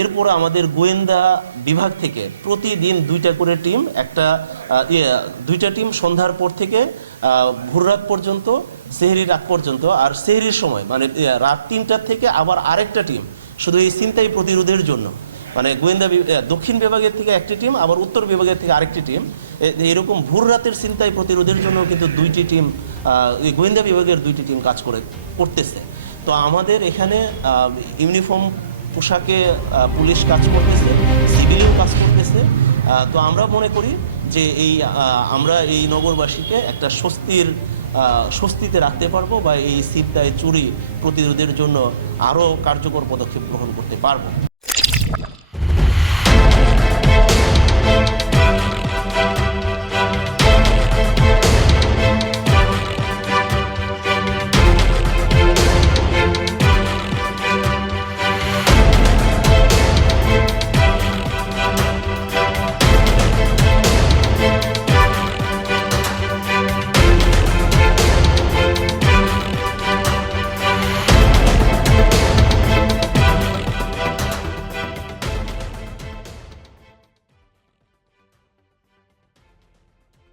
এরপরে আমাদের গোয়েন্দা বিভাগ থেকে প্রতিদিন দুইটা করে টিম দুইটা টিম সন্ধ্যার পর থেকে ভোররাত পর্যন্ত, সেহরির রাত পর্যন্ত, আর সেহরির সময় মানে রাত 3টার থেকে আবার আরেকটা টিম শুধু এই ছিনতাই প্রতিরোধের জন্য, মানে গোয়েন্দা দক্ষিণ বিভাগের থেকে একটি টিম, আবার উত্তর বিভাগের থেকে আরেকটি টিম, এরকম ভোর রাতের ছিনতাই প্রতিরোধের জন্য কিন্তু দুইটি টিম, গোয়েন্দা বিভাগের দুইটি টিম কাজ করতেছে। তো আমাদের এখানে ইউনিফর্ম পোশাকে পুলিশ কাজ করতেছে, সিভিলেও কাজ করতেছে। তো আমরা মনে করি যে আমরা এই নগরবাসীকে একটা স্বস্তিতে রাখতে পারবো, বা এই ছিনতাই চুরি প্রতিরোধের জন্য আরও কার্যকর পদক্ষেপ গ্রহণ করতে পারবো।